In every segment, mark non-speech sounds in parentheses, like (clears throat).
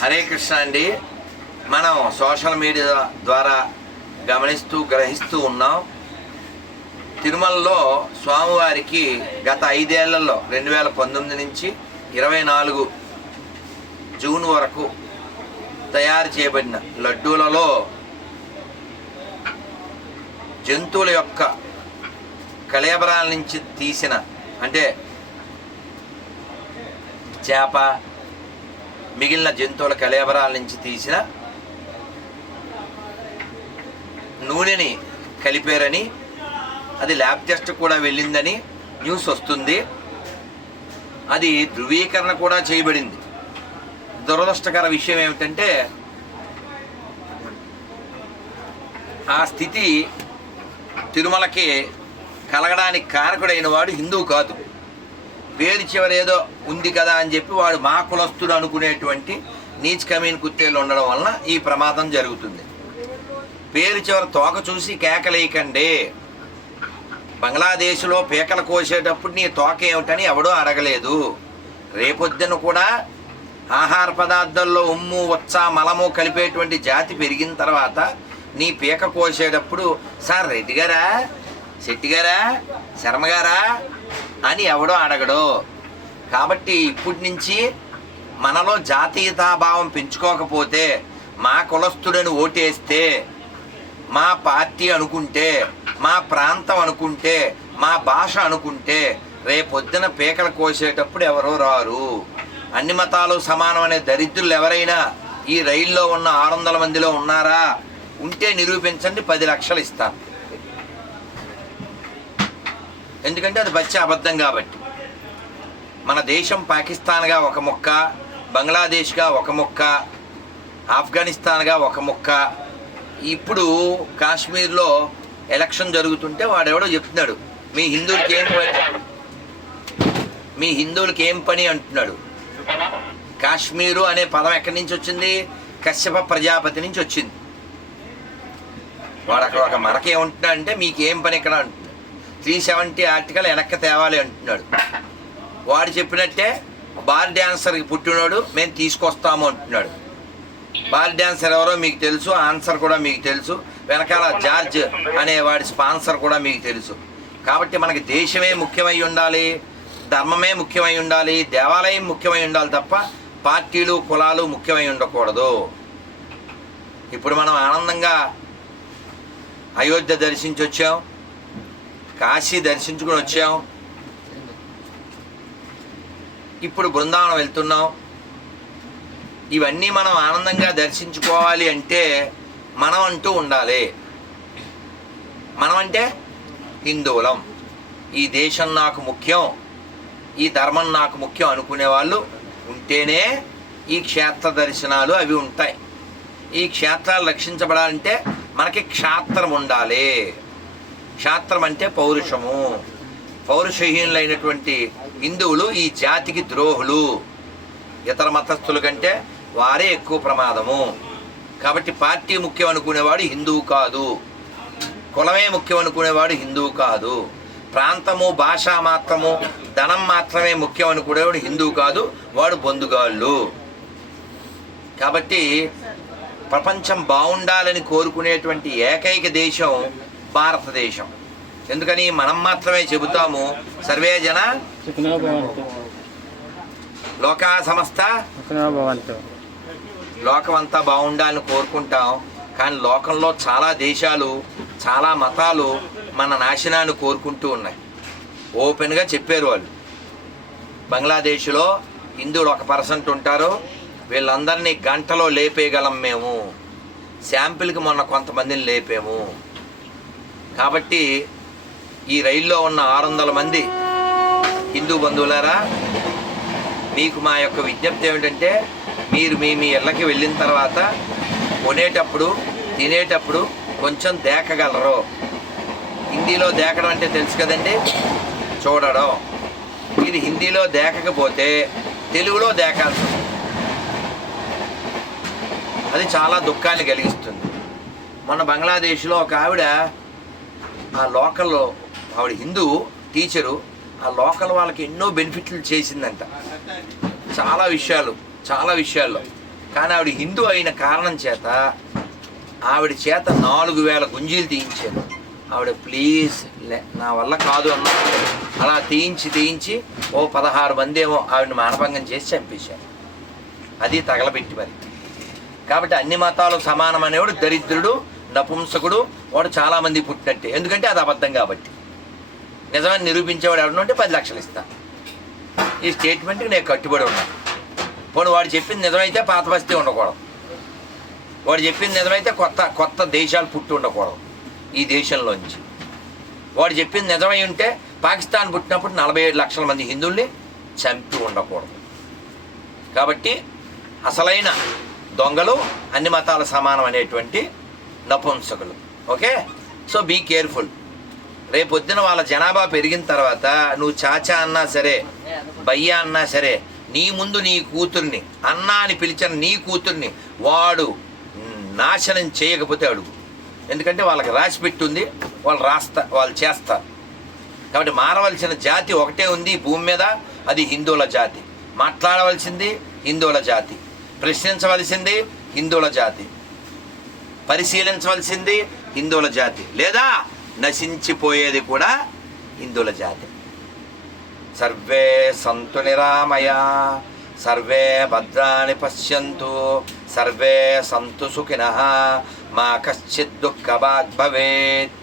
హరే కృష్ణ అండి. మనం social media ద్వారా గమనిస్తూ గ్రహిస్తూ ఉన్నాం. తిరుమలలో స్వామివారికి గత ఐదేళ్ళలో రెండు వేల పంతొమ్మిది నుంచి ఇరవై నాలుగు జూన్ వరకు తయారు చేయబడిన లడ్డూలలో జంతువుల యొక్క కళేబరాల నుంచి తీసిన అంటే చేప మిగిలిన జంతువుల కళేబరాల నుంచి తీసిన నూనెని కలిపారని అది ల్యాబ్ టెస్ట్ కూడా వెళ్ళిందని న్యూస్ వస్తుంది. అది ధృవీకరణ కూడా చేయబడింది. దురదృష్టకర విషయం ఏమిటంటే ఆ స్థితి తిరుమలకి కలగడానికి కారకుడైన వాడు హిందువు కాదు. వేరు చివర ఏదో ఉంది కదా అని చెప్పి వాడు మా కులస్తుడు అనుకునేటువంటి నీచకమైన కమీన్ కుత్తేళ్ళు ఉండడం వలన ఈ ప్రమాదం జరుగుతుంది. పేరు చివర తోక చూసి కేకలేయకండి. బంగ్లాదేశ్లో పీకలు కోసేటప్పుడు నీ తోక ఏమిటని ఎవడూ అడగలేదు. రేపొద్దున కూడా ఆహార పదార్థాల్లో ఉమ్ము వచ్చ మలము కలిపేటువంటి జాతి పెరిగిన తర్వాత నీ పీక కోసేటప్పుడు సార్ రెడ్డి గారా? శెట్టి గారా? శర్మగారా అని ఎవడో అడగడు. కాబట్టి ఇప్పటి నుంచి మనలో జాతీయతాభావం పెంచుకోకపోతే మా కులస్తుడని ఓటేస్తే మా పార్టీ అనుకుంటే మా ప్రాంతం అనుకుంటే మా భాష అనుకుంటే రేపొద్దున పీకలు కోసేటప్పుడు ఎవరో రారు. అన్ని మతాలు సమానం అనే దరిద్రులు ఎవరైనా ఈ రైల్లో ఉన్న ఆరు వందల మందిలో ఉన్నారా? ఉంటే నిరూపించండి పది లక్షలు ఇస్తాను. ఎందుకంటే అది బచ్చ అబద్ధం కాబట్టి. మన దేశం పాకిస్తాన్గా ఒక ముక్క బంగ్లాదేశ్గా ఒక ముక్క ఆఫ్ఘనిస్తాన్గా ఒక ముక్క. ఇప్పుడు కాశ్మీర్లో ఎలక్షన్ జరుగుతుంటే వాడెవడో చెప్తున్నాడు మీ హిందువులకి ఏం పని? మీ హిందువులకి ఏం పని? అంటున్నాడు. కాశ్మీరు అనే పదం ఎక్కడి నుంచి వచ్చింది? కశ్యప ప్రజాపతి నుంచి వచ్చింది. వాడు అక్కడ ఒక మనకి అంటే మీకు ఏం పని ఇక్కడ? అంటున్నాడు త్రీ సెవెంటీ ఆర్టికల్ వెనక్కి తేవాలి అంటున్నాడు. వాడు చెప్పినట్టే బార్ డ్యాన్సర్కి పుట్టినోడు మేము తీసుకొస్తాము అంటున్నాడు. బాల్ డ్యాన్సర్ ఎవరో మీకు తెలుసు ఆన్సర్ కూడా మీకు తెలుసు వెనకాల జార్జ్ అనే వాడి స్పాన్సర్ కూడా మీకు తెలుసు. కాబట్టి మనకి దేశమే ముఖ్యమై ఉండాలి ధర్మమే ముఖ్యమై ఉండాలి దేవాలయం ముఖ్యమై ఉండాలి తప్ప పార్టీలు కులాలు ముఖ్యమై ఉండకూడదు. ఇప్పుడు మనం ఆనందంగా అయోధ్య దర్శించి వచ్చాం కాశీ దర్శించుకుని వచ్చాం. ఇప్పుడు బృందావనం వెళ్తున్నాం. ఇవన్నీ మనం ఆనందంగా దర్శించుకోవాలి అంటే మనం అంటూ ఉండాలి. మనం అంటే హిందువులం. ఈ దేశం నాకు ముఖ్యం. ఈ ధర్మం నాకు ముఖ్యం అనుకునే వాళ్ళు ఉంటేనే ఈ క్షేత్ర దర్శనాలు అవి ఉంటాయి. ఈ క్షేత్రాలు రక్షించబడాలంటే మనకి క్షాత్రం ఉండాలి. క్షాత్రం అంటే పౌరుషము. పౌరుషహీనులైనటువంటి హిందువులు ఈ జాతికి ద్రోహులు. ఇతర మతస్థుల కంటే వారే ఎక్కువ ప్రమాదము. కాబట్టి పార్టీ ముఖ్యం అనుకునేవాడు హిందువు కాదు. కులమే ముఖ్యం అనుకునేవాడు హిందువు కాదు. ప్రాంతము భాష మాత్రము ధనం మాత్రమే ముఖ్యం అనుకునేవాడు హిందువు కాదు వాడు బొందుగాళ్ళు. కాబట్టి ప్రపంచం బాగుండాలని కోరుకునేటువంటి ఏకైక దేశం భారతదేశం. ఎందుకని మనం మాత్రమే చెబుతాము సర్వే జన లోకా భవంతు లోకం అంతా బాగుండాలని కోరుకుంటాం కానీ లోకంలో చాలా దేశాలు చాలా మతాలు మన నాశనాన్ని కోరుకుంటూ ఉన్నాయి. ఓపెన్గా చెప్పారు వాళ్ళు. బంగ్లాదేశ్లో హిందువులు ఒక పర్సెంట్ ఉంటారు వీళ్ళందరినీ గంటలో లేపేయగలం మేము. శాంపిల్కి మొన్న కొంతమందిని లేపాము. కాబట్టి ఈ రైల్లో ఉన్న ఆరు వందల మంది హిందూ బంధువులారా మీకు మా యొక్క విజ్ఞప్తి ఏమిటంటే మీరు మీ మీ ఇళ్ళకి వెళ్ళిన తర్వాత కొనేటప్పుడు తినేటప్పుడు కొంచెం దేకగలరు. హిందీలో దేకడం అంటే తెలుసు కదండి? చూడడం. మీరు హిందీలో దేకకపోతే తెలుగులో దేకాల్సి అది చాలా దుఃఖాన్ని కలిగిస్తుంది. మన బంగ్లాదేశ్లో ఒక ఆవిడ ఆ లోకల్లో ఆవిడ హిందూ టీచరు ఆ లోకల్ వాళ్ళకి ఎన్నో బెనిఫిట్లు చేసిందంట. చాలా విషయాలు చాలా విషయాల్లో. కానీ ఆవిడ హిందూ అయిన కారణం చేత ఆవిడ చేత నాలుగు వేల గుంజీలు తీయించాను ఆవిడ ప్లీజ్ లే నా వల్ల కాదు అన్న అలా తీయించి తీయించి ఓ పదహారు మంది ఏమో ఆవిడని మానభంగం చేసి చంపేశారు. అది తగలబెట్టి మరి. కాబట్టి అన్ని మతాలు సమానం అనేవాడు దరిద్రుడు నపుంసకుడు వాడు చాలామంది పుట్టినట్టే. ఎందుకంటే అది అబద్ధం కాబట్టి. నిజమని నిరూపించేవాడు ఎవరు అంటే పది లక్షలు ఇస్తా. ఈ స్టేట్మెంట్కి నేను కట్టుబడి ఉన్నాను పోనీ వాడు చెప్పింది నిజమైతే పాత బస్తీ ఉండకూడదు. వాడు చెప్పింది నిజమైతే కొత్త కొత్త దేశాలు పుట్టి ఉండకూడదు. ఈ దేశంలోంచి. వాడు చెప్పింది నిజమై ఉంటే పాకిస్తాన్ పుట్టినప్పుడు నలభై ఏడు లక్షల మంది హిందువుల్ని చంపి ఉండకూడదు. కాబట్టి అసలైన దొంగలు అన్ని మతాల సమానం అనేటువంటి నపుంసకులు. ఓకే? సో బీ కేర్ఫుల్ రేపొద్దున వాళ్ళ జనాభా పెరిగిన తర్వాత నువ్వు చాచా అన్నా సరే బయ్యా అన్నా సరే నీ ముందు నీ కూతుర్ని అన్నా అని పిలిచిన నీ కూతుర్ని వాడు నాశనం చేయకపోతే అడుగు. ఎందుకంటే వాళ్ళకి రాసి పెట్టుంది వాళ్ళు రాస్తా వాళ్ళు చేస్తారు కాబట్టి మారవలసిన జాతి ఒకటే ఉంది భూమి మీద అది హిందువుల జాతి. మాట్లాడవలసింది హిందువుల జాతి. ప్రశ్నించవలసింది హిందువుల జాతి. పరిశీలించవలసింది హిందువుల జాతి. లేదా నశించిపోయేది కూడా హిందువుల జాతి. సర్వే సంతు నిరామయ సర్వే భద్రాని పశ్యంతు సర్వే సంతు సుఖిన మా కశ్చిత్ దుఃఖభాగ్ భవేత్.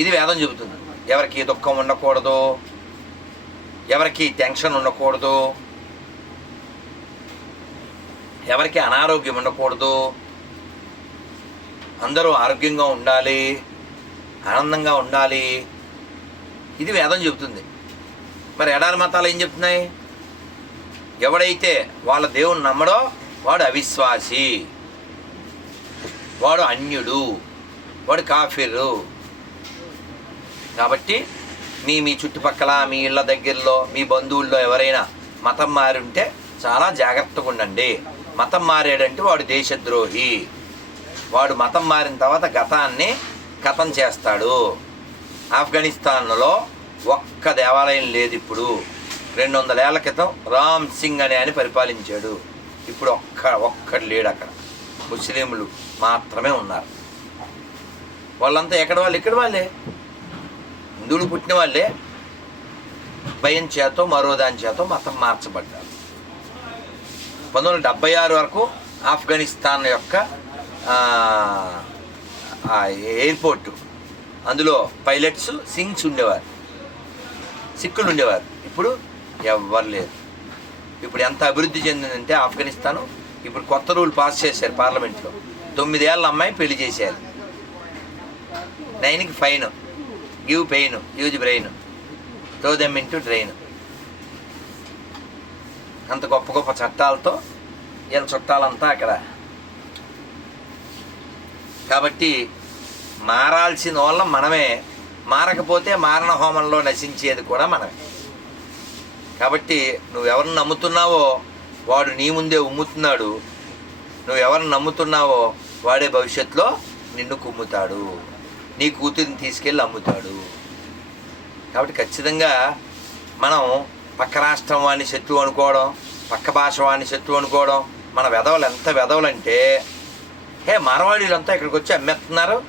ఇది వేదం చెబుతుంది. ఎవరికి దుఃఖం ఉండకూడదు ఎవరికి టెన్షన్ ఉండకూడదు ఎవరికి అనారోగ్యం ఉండకూడదు అందరూ ఆరోగ్యంగా ఉండాలి ఆనందంగా ఉండాలి. ఇది వేదం చెబుతుంది. మరి ఎడారి మతాలు ఏం చెప్తున్నాయి ఎవడైతే వాళ్ళ దేవుని నమ్మడో వాడు అవిశ్వాసి. వాడు అన్యుడు. వాడు కాఫీరు. కాబట్టి మీ మీ చుట్టుపక్కల మీ ఇళ్ళ దగ్గరలో మీ బంధువుల్లో ఎవరైనా మతం మారి ఉంటే చాలా జాగ్రత్తగా ఉండండి. మతం మారాడంటే వాడు దేశద్రోహి. వాడు మతం మారిన తర్వాత గతాన్ని కథం చేస్తాడు. ఆఫ్ఘనిస్తాన్లో ఒక్క దేవాలయం లేదు ఇప్పుడు. రెండు వందల ఏళ్ళ క్రితం రామ్ సింగ్ అనే ఆయన పరిపాలించాడు. ఇప్పుడు ఒక్క ఒక్కడు లేడు అక్కడ. ముస్లింలు మాత్రమే ఉన్నారు. వాళ్ళంతా ఎక్కడ వాళ్ళు? ఇక్కడ వాళ్ళే. హిందువులు పుట్టిన వాళ్ళే. భయం చేతో మరో దాని చేతో మతం మార్చబడ్డారు. పంతొమ్మిది వందల డెబ్బై ఆరు వరకు ఆఫ్ఘనిస్తాన్ యొక్క ఎయిర్పోర్టు. అందులో పైలట్స్ సింగ్స్ ఉండేవారు. సిక్కులు ఉండేవారు. ఇప్పుడు ఎవ్వరు లేరు. ఇప్పుడు ఎంత అభివృద్ధి చెందిందంటే ఆఫ్ఘనిస్తాను. ఇప్పుడు కొత్త రూల్ పాస్ చేశారు పార్లమెంట్లో. తొమ్మిదేళ్ళ అమ్మాయి పెళ్ళి చేశారు. నైన్కి fine. Give pain use brain. Throw them into drain అంత గొప్ప గొప్ప చట్టాలతో వీళ్ళ చుట్టాలంతా అక్కడ కాబట్టి మారాల్సిన వల్ల మనమే. మారకపోతే మారణ హోమంలో నశించేది కూడా మనమే. కాబట్టి నువ్వెవరిని నమ్ముతున్నావో వాడు నీ ముందే ఉమ్ముతున్నాడు. నువ్వెవరిని నమ్ముతున్నావో వాడే భవిష్యత్తులో నిన్ను కుమ్ముతాడు. నీ కూతురిని తీసుకెళ్ళి అమ్ముతాడు. కాబట్టి ఖచ్చితంగా మనం పక్క రాష్ట్రం వాడిని శత్రువు అనుకోవడం పక్క భాష వాడిని శత్రువు అనుకోవడం మన వెధవలు ఎంత వెధవలంటే హే మార్వాడీలంతా ఇక్కడికి వచ్చి అమ్మేస్తున్నారు?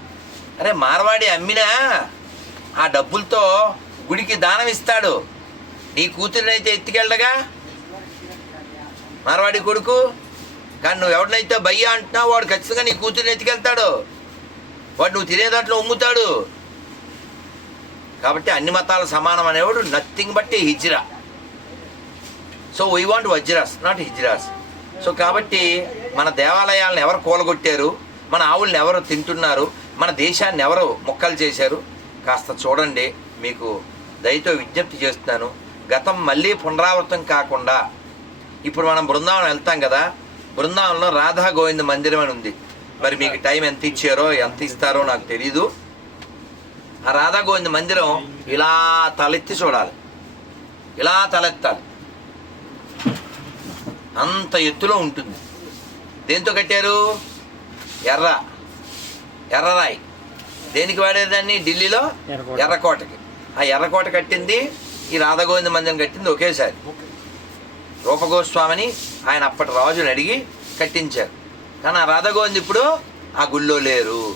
అరే మార్వాడి అమ్మినా? ఆ డబ్బులతో గుడికి దానం ఇస్తాడు. నీ కూతురినైతే ఎత్తుకెళ్ళగా? మార్వాడి కొడుకు? కానీ నువ్వు ఎవరినైతే భయ్యా అంటున్నావు వాడు ఖచ్చితంగా నీ కూతురిని ఎత్తుకెళ్తాడు. వాడు నువ్వు తినే దాంట్లో ఉమ్ముతాడు. కాబట్టి అన్ని మతాల సమానం అనేవాడు nothing but the hijra. So we want vajras not hijras. So కాబట్టి మన దేవాలయాలను ఎవరు కూలగొట్టారు? మన ఆవులను ఎవరు తింటున్నారు? మన దేశాన్ని ఎవరు మొక్కలు చేశారు? కాస్త చూడండి మీకు దయతో విజ్ఞప్తి చేస్తున్నాను. గతం మళ్ళీ పునరావృతం కాకుండా ఇప్పుడు మనం బృందావనం వెళ్తాం కదా? బృందావనంలో రాధా గోవింద మందిరం అని ఉంది. మరి మీకు టైం ఎంత ఇచ్చారో ఎంత ఇస్తారో నాకు తెలీదు. ఆ రాధా గోవింద మందిరం ఇలా తలెత్తి చూడాలి. ఇలా తలెత్తాలి. అంత ఎత్తులో ఉంటుంది. దేంతో కట్టారు? ఎర్ర. ఎర్రరాయి దేనికి వాడేదాన్ని ఢిల్లీలో? ఎర్రకోట. ఎర్రకోటకి. ఆ ఎర్రకోట కట్టింది ఈ రాధగోవింద మందిరం కట్టింది ఒకేసారి. రూపగోస్వామిని ఆయన అప్పటి రాజుని అడిగి కట్టించారు. కానీ ఆ రాధగోవింద్ ఇప్పుడు ఆ గుళ్ళో లేరు.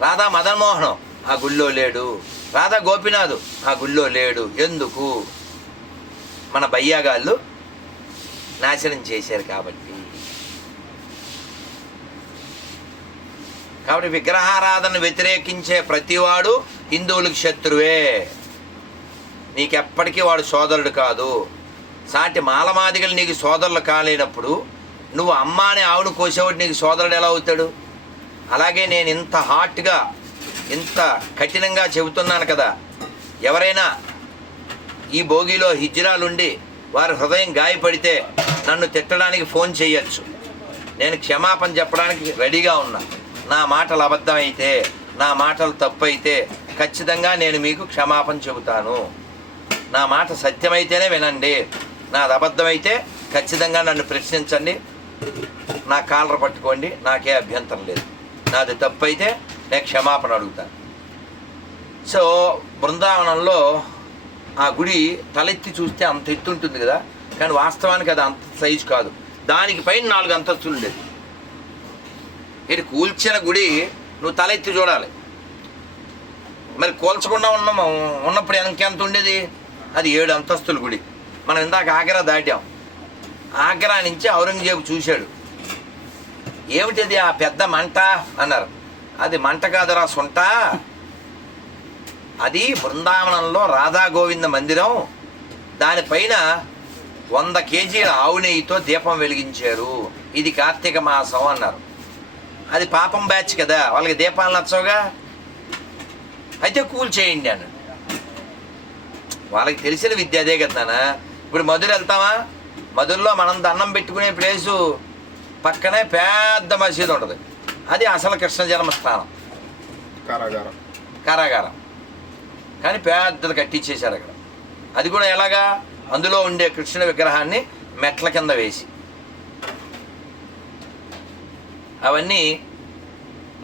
రాధా మదన్మోహనం ఆ గుళ్ళో లేడు. రాధా గోపినాథ్ ఆ గుళ్ళో లేడు. ఎందుకు? మన బయ్యాగాళ్ళు నాశనం చేశారు కాబట్టి. కాబట్టి విగ్రహారాధన వ్యతిరేకించే ప్రతివాడు హిందువులకు శత్రువే. నీకెప్పటికీ వాడు సోదరుడు కాదు. సాటి మాలమాదిగలు నీకు సోదరులు కాలేనప్పుడు నువ్వు అమ్మాని ఆవును కోసేవాడు నీకు సోదరుడు ఎలా అవుతాడు? అలాగే నేను ఇంత హాట్గా ఇంత కఠినంగా చెబుతున్నాను కదా. ఎవరైనా ఈ భోగిలో హిజ్రాలుండి వారి హృదయం గాయపడితే నన్ను తిట్టడానికి ఫోన్ చేయొచ్చు. నేను క్షమాపణ చెప్పడానికి రెడీగా ఉన్నా. నా మాటలు అబద్ధమైతే నా మాటలు తప్పు అయితే ఖచ్చితంగా నేను మీకు క్షమాపణ చెబుతాను. నా మాట సత్యమైతేనే వినండి. నాది అబద్ధమైతే ఖచ్చితంగా నన్ను ప్రశ్నించండి. నా కాలర పట్టుకోండి. నాకే అభ్యంతరం లేదు. నాది తప్పు అయితే నేను క్షమాపణ అడుగుతాను. సో బృందావనంలో ఆ గుడి తలెత్తి చూస్తే అంత ఎత్తు ఉంటుంది కదా. కానీ వాస్తవానికి అది అంత సైజు కాదు. దానికి పైన నాలుగు అంతస్తులు లేదు ఇటు కూల్చిన గుడి నువ్వు తల ఎత్తి చూడాలి. మరి కూల్చకుండా ఉన్నాము ఉన్నప్పుడు ఇంకెంత ఉండేది? అది ఏడు అంతస్తుల గుడి. మనం ఇందాక ఆగ్రా దాటాం. ఆగ్రా నుంచి ఔరంగజేబు చూశాడు. ఏమిటిది ఆ పెద్ద మంట? అన్నారు. అది మంట కాదురా సొంట. అది బృందావనంలో రాధా గోవింద మందిరం. దానిపైన వంద కేజీల ఆవు నెయ్యితో దీపం వెలిగించారు. ఇది కార్తీక మాసం అన్నారు. అది పాపం బ్యాచ్ కదా వాళ్ళకి దీపాలు నచ్చవుగా? అయితే కూల్ చేయండి అన్నాడు వాళ్ళకి తెలిసిన విద్య అదే కదా. ఇప్పుడు మధుర వెళ్తామా మధురలో మనం దండం పెట్టుకునే ప్లేసు పక్కనే పెద్ద మసీదు ఉంటుంది. అది అసలు కృష్ణ జన్మస్థానం. కారాగారం. కారాగారం. కానీ పెద్దది కట్టించేశారు అక్కడ. అది కూడా ఎలాగా? అందులో ఉండే కృష్ణుడి విగ్రహాన్ని మెట్ల కింద వేసి. అవన్నీ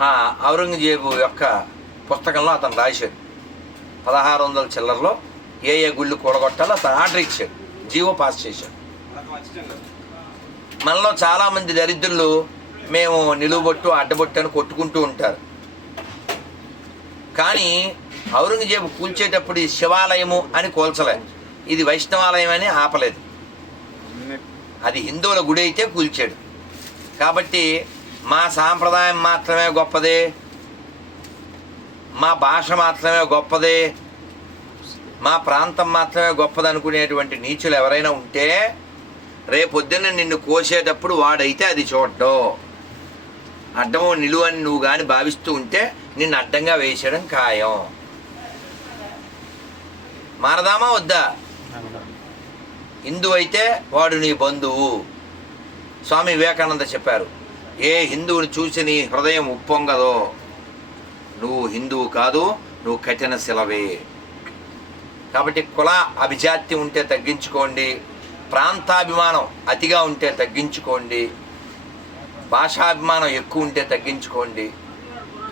ఆ ఔరంగజేబు యొక్క పుస్తకంలో అతను రాశాడు. పదహారు వందల చిల్లరలో ఏ ఏ గుళ్ళు కూడగొట్టాలో అతను ఆర్డర్ ఇచ్చాడు. జీవో పాస్ చేశాడు. మనలో చాలామంది దరిద్రులు మేము నిలువబొట్టు అడ్డబొట్టు అని కొట్టుకుంటూ ఉంటారు. కానీ ఔరంగజేబు కూల్చేటప్పుడు ఈ శివాలయము అని కూల్చలే ఇది వైష్ణవాలయం అని ఆపలేదు. అది హిందువుల గుడి అయితే కూల్చాడు. కాబట్టి మా సాంప్రదాయం మాత్రమే గొప్పదే. మా భాష మాత్రమే గొప్పదే. మా ప్రాంతం మాత్రమే గొప్పది అనుకునేటువంటి నీచులు ఎవరైనా ఉంటే రేపొద్దున్న నిన్ను కోసేటప్పుడు వాడైతే అది చూడడం. అడ్డము నిలువు అని నువ్వు కానీ భావిస్తూ ఉంటే నిన్ను అడ్డంగా వేసేయడం ఖాయం. మారదామా వద్దా? హిందూ అయితే వాడు నీ బంధువు. స్వామి వివేకానంద చెప్పారు ఏ హిందువుని చూసి నీ హృదయం ఉప్పొంగదో? నువ్వు హిందువు కాదు నువ్వు కఠిన శిలవే. కాబట్టి కుల అభిజాత్యం ఉంటే తగ్గించుకోండి ప్రాంతాభిమానం అతిగా ఉంటే తగ్గించుకోండి భాషాభిమానం ఎక్కువ ఉంటే తగ్గించుకోండి.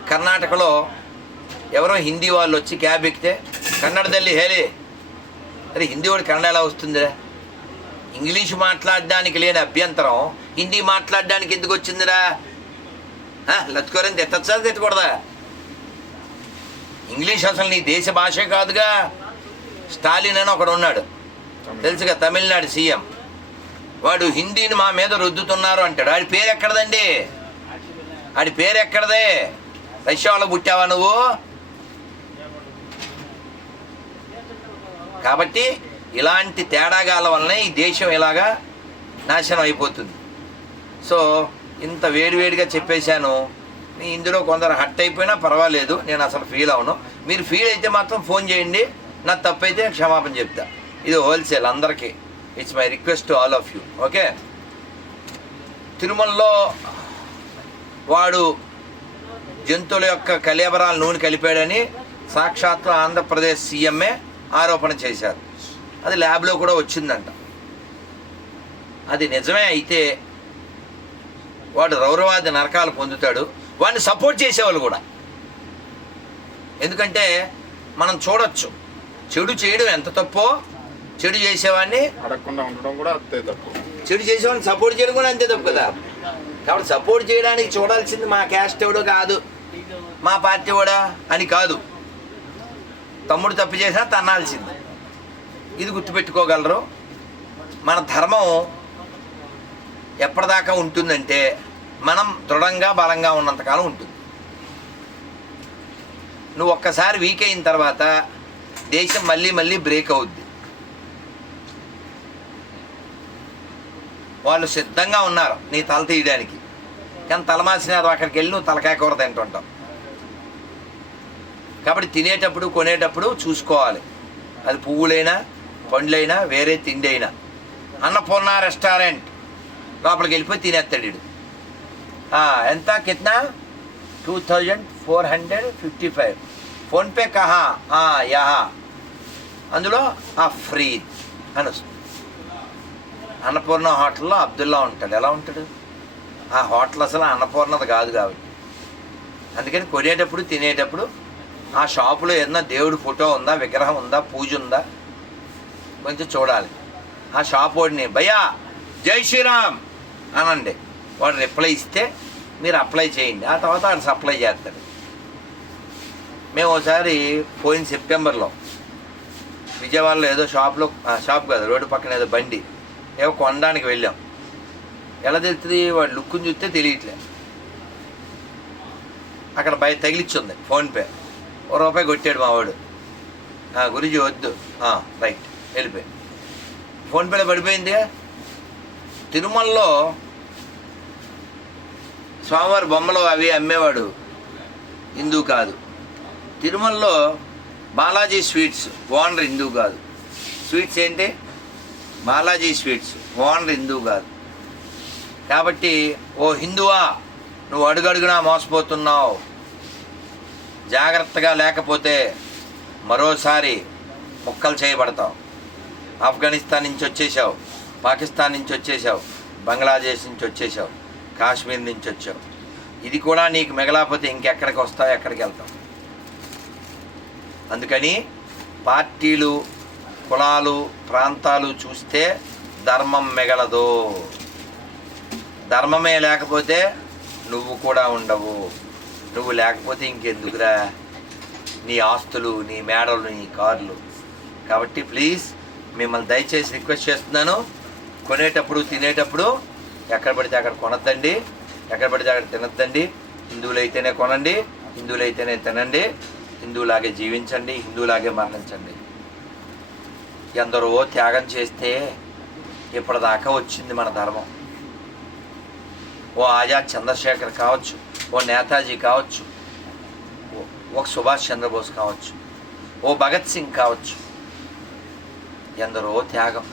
కర్ణాటకలో ఎవరో హిందీ వాళ్ళు వచ్చి క్యాబ్ ఎక్కితే కన్నడదల్లి హేలే అరే హిందీ వాడు కన్నడ ఎలా వస్తుందిరా? ఇంగ్లీష్ మాట్లాడడానికి లేని అభ్యంతరం. హిందీ మాట్లాడడానికి ఎందుకు వచ్చిందిరా? ఆ, లత్కోరని తిట్టచ్చా తిట్టకూడదా ఇంగ్లీష్ అసలు నీ దేశ భాషే కాదుగా. స్టాలిన్ అని ఒకడు ఉన్నాడు. తెలుసుగా తమిళనాడు సీఎం. వాడు హిందీని మా మీద రుద్దుతున్నారు అంటాడు. ఆడి పేరు ఎక్కడదండి? ఆడి పేరు ఎక్కడదే? రష్యాలో పుట్టావా నువ్వు? కాబట్టి ఇలాంటి తేడాగాల వల్లనే ఈ దేశం ఇలాగా నాశనం అయిపోతుంది. సో ఇంత వేడివేడిగా చెప్పేశాను. ఇందులో కొందరు హట్ అయిపోయినా పర్వాలేదు నేను అసలు ఫీల్ అవను మీరు ఫీల్ అయితే మాత్రం ఫోన్ చేయండి నా తప్పైతే క్షమాపణ చెప్తా. ఇది హోల్సేల్ అందరికీ. It's my request to all of you okay? తిరుమలలో వాడు జంతువుల యొక్క కలేబరాల నూనె కలిపాడని సాక్షాత్తు ఆంధ్రప్రదేశ్ సీఎంఏ ఆరోపణ చేశారు. అది ల్యాబ్లో కూడా వచ్చిందంట. అది నిజమే అయితే వాడు రౌరవాది నరకాలు పొందుతాడు. వాడిని సపోర్ట్ చేసేవాళ్ళు కూడా. ఎందుకంటే మనం చూడొచ్చు. చెడు చేయడం ఎంత తప్పో చెడు చేసేవాడిని అడగకుండా ఉండడం కూడా అంతే తప్పు. చెడు చేసేవాడిని సపోర్ట్ చేయడం కూడా అంతే తప్పు కదా. కాబట్టి సపోర్ట్ చేయడానికి చూడాల్సింది మా క్యాస్ట్ ఎవడో కాదు. మా పార్టీ కూడా అని కాదు. తమ్ముడు తప్పు చేసినా తన్నాల్సింది. ఇది గుర్తుపెట్టుకోగలరు. మన ధర్మం ఎప్పటిదాకా ఉంటుందంటే మనం దృఢంగా బలంగా ఉన్నంతకాలం ఉంటుంది. నువ్వు ఒక్కసారి వీక్ అయిన తర్వాత దేశం మళ్ళీ మళ్ళీ బ్రేక్ అవుద్ది. వాళ్ళు సిద్ధంగా ఉన్నారు నీ తల తీయడానికి. కానీ తలమాసినారు అక్కడికి వెళ్ళి నువ్వు తలకాయ కూర తింటుంటావు. కాబట్టి తినేటప్పుడు కొనేటప్పుడు చూసుకోవాలి. అది పువ్వులైనా పండ్లైనా వేరే తిండి అయినా అన్నపూర్ణ రెస్టారెంట్. లోపలికి వెళ్ళిపోయి తినేస్తాడు ఎంత కిత్నా? Two thousand four hundred fifty five. PhonePe కహా? ఆ, యహా. అందులో ఆ ఫ్రీ అని వస్తుంది. అన్నపూర్ణ హోటల్లో అబ్దుల్లా ఉంటాడు. ఎలా ఉంటాడు? ఆ హోటల్ అసలు అన్నపూర్ణది కాదు కాబట్టి. అందుకని కొనేటప్పుడు తినేటప్పుడు ఆ షాపులో ఏదన్నా దేవుడి ఫోటో ఉందా విగ్రహం ఉందా పూజ ఉందా? కొంచెం చూడాలి. ఆ షాప్ వాడిని భయ్యా జై శ్రీరామ్ అనండి. వాడు రిప్లై ఇస్తే మీరు అప్లై చేయండి. ఆ తర్వాత వాడు సప్లై చేస్తాడు. మేము ఒకసారి పోయిన సెప్టెంబర్లో విజయవాడలో ఏదో షాప్లో షాప్ కాదు రోడ్డు పక్కన ఏదో బండి ఏవో కొనడానికి వెళ్ళాం. ఎలా తెలుస్తుంది వాడు లుక్ని చూస్తే తెలియట్లే. అక్కడ బయట తగిలిచ్చుంది ఫోన్పే ఓ రూపాయి కొట్టాడు మా వాడు. గురుజీ వద్దు. రైట్ వెళ్ళిపోయి. ఫోన్పేలో పడిపోయింది. తిరుమలలో స్వామివారి బొమ్మలు అవి అమ్మేవాడు. హిందూ కాదు. తిరుమలలో బాలాజీ స్వీట్స్ ఓనర్ హిందూ కాదు. స్వీట్స్ ఏంటి? బాలాజీ స్వీట్స్ ఓనర్ హిందూ కాదు. కాబట్టి ఓ హిందువా నువ్వు అడుగడుగునా మోసపోతున్నావు. జాగ్రత్తగా లేకపోతే మరోసారి ముక్కలు చేయబడతావు. ఆఫ్ఘనిస్తాన్ నుంచి వచ్చేసావు పాకిస్తాన్ నుంచి వచ్చేసావు బంగ్లాదేశ్ నుంచి వచ్చేసావు కాశ్మీర్ నుంచి వచ్చావు. ఇది కూడా నీకు మిగలాపోతే ఇంకెక్కడికి వస్తావు ఎక్కడికి వెళ్తావు. అందుకని పార్టీలు కులాలు ప్రాంతాలు చూస్తే ధర్మం మిగలదు. ధర్మమే లేకపోతే నువ్వు కూడా ఉండవు. నువ్వు లేకపోతే ఇంకెందుకురా? నీ ఆస్తులు నీ మేడలు నీ కార్లు. కాబట్టి ప్లీజ్ మిమ్మల్ని దయచేసి రిక్వెస్ట్ చేస్తున్నాను. కొనేటప్పుడు తినేటప్పుడు ఎక్కడ పడితే అక్కడ కొనద్దండి. ఎక్కడ పడితే అక్కడ తినద్దండి. హిందువులు అయితేనే కొనండి. హిందువులు అయితేనే తినండి. హిందువులాగే జీవించండి. హిందువులాగే మరణించండి. ఎందరో త్యాగం చేస్తే ఇప్పటిదాకా వచ్చింది మన ధర్మం. ఓ ఆజాద్ చంద్రశేఖర్ కావచ్చు ఓ నేతాజీ కావచ్చు ఓ- ఒక సుభాష్ చంద్రబోస్ కావచ్చు ఓ భగత్ సింగ్ కావచ్చు. ఎందరో త్యాగం.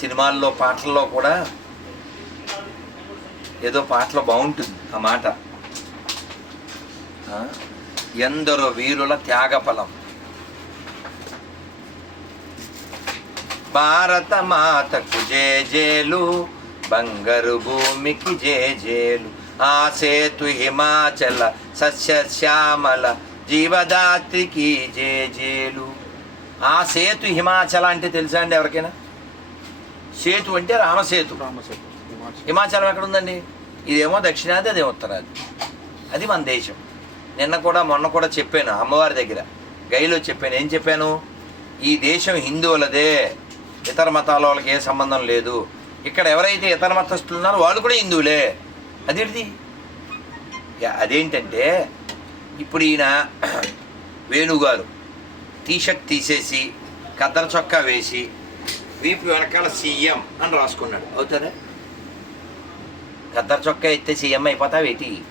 సినిమాల్లో పాటల్లో కూడా ఏదో పాటలో బాగుంటుంది ఆ మాట. ఎందరో వీరుల త్యాగఫలం. భారత మాతకు జేజేలు బంగారు భూమికి జేజేలు ఆ సేతు హిమాచల సస్యశ్యామల జీవదాత్రికి జేజేలు ఆ సేతు హిమాచల అంటే తెలుసా అండి ఎవరికైనా? సేతు అంటే రామసేతు. రామసేతు హిమాచల్. ఎక్కడ ఉందండి ఇదేమో దక్షిణాది అదేమో ఉత్తరాది. అది మన దేశం. నిన్న కూడా మొన్న కూడా చెప్పాను అమ్మవారి దగ్గర. గైలో చెప్పాను. ఏం చెప్పాను? ఈ దేశం హిందువులదే. ఇతర మతాల వాళ్ళకి ఏ సంబంధం లేదు. ఇక్కడ ఎవరైతే ఇతర మతస్థులు ఉన్నారో వాళ్ళు కూడా హిందువులే. అదేంటిది? అదేంటంటే ఇప్పుడు ఈయన (clears throat) వేణుగారు. టీషర్ట్ తీసేసి కద్దర చొక్కా వేసి వీపు వెనకాల సీఎం అని రాసుకున్నాడు. అవుతారా? కద్దర చొక్కా ఎత్తే సీఎం అయిపోతావు ఏంటి?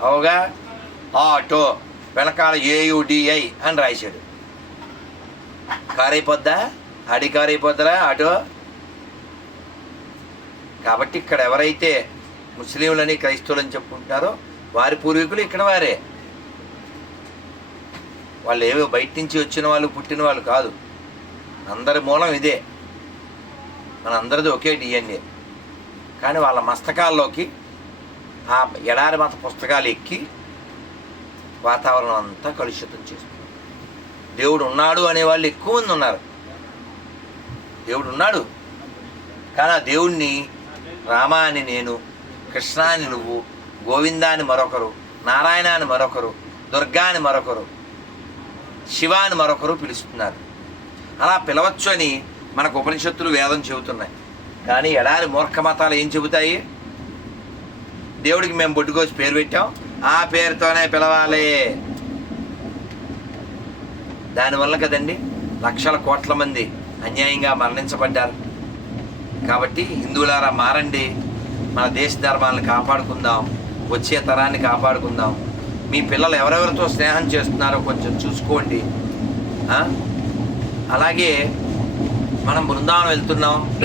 అవుగా? ఆటో వెనకాల ఏయుడిఐ అని రాశాడు. కారు అయిపోద్దా అడి కారు ఆటో? కాబట్టి ఇక్కడ ఎవరైతే ముస్లింలని క్రైస్తవులని చెప్పుకుంటున్నారో వారి పూర్వీకులు ఇక్కడ వారే. వాళ్ళు ఏవో బయట నుంచి వచ్చిన వాళ్ళు పుట్టిన వాళ్ళు కాదు. అందరి మూలం ఇదే. మన అందరిది ఒకే డిఎన్ఏ కానీ వాళ్ళ మస్తకాల్లోకి ఆ ఎడారి మత పుస్తకాలు ఎక్కి వాతావరణం అంతా కలుషితం చేస్తున్నారు దేవుడు ఉన్నాడు అనే వాళ్ళు ఎక్కువ మంది ఉన్నారు. దేవుడు ఉన్నాడు కానీ ఆ దేవుణ్ణి రామ అని నేను కృష్ణ అని నువ్వు గోవిందాని మరొకరు నారాయణ అని మరొకరు దుర్గా అని మరొకరు శివ అని మరొకరు పిలుస్తున్నారు. అలా పిలవచ్చు అని మనకు ఉపనిషత్తులు వేదం చెబుతున్నాయి. కానీ ఎడారి మూర్ఖ మతాలు ఏం చెబుతాయి? దేవుడికి మేము బొడ్డుకోసి పేరు పెట్టాం. ఆ పేరుతోనే పిలవాలి. దానివల్ల కదండి లక్షల కోట్ల మంది అన్యాయంగా మరణించబడ్డారు. కాబట్టి హిందువులారా మారండి. మన దేశ ధర్మాలను కాపాడుకుందాం. వచ్చే తరాన్ని కాపాడుకుందాం. మీ పిల్లలు ఎవరెవరితో స్నేహం చేస్తున్నారో కొంచెం చూసుకోండి. అలాగే మనం బృందావనం వెళ్తున్నాం.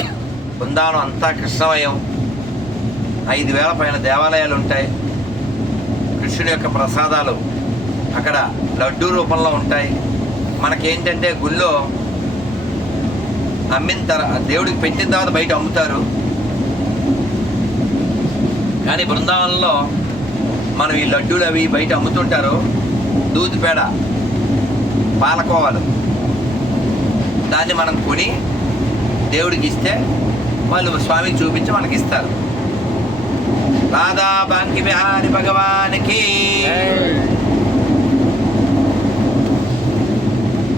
బృందావనం అంతా కృష్ణమయం. ఐదు వేల పైన దేవాలయాలు ఉంటాయి. కృష్ణుడి యొక్క ప్రసాదాలు అక్కడ లడ్డూ రూపంలో ఉంటాయి. మనకేంటంటే గుళ్ళో అమ్మిన తర్వాత దేవుడికి పెట్టిన తర్వాత బయట అమ్ముతారు. కానీ బృందావనంలో మనం ఈ లడ్డూలు అవి బయట అమ్ముతుంటారు. దూది పేడ పాలకోవాలు. దాన్ని మనం కొని దేవుడికి ఇస్తే వాళ్ళు స్వామికి చూపించి మనకి ఇస్తారు. రాధా బాంకి బిహారి భగవానికి.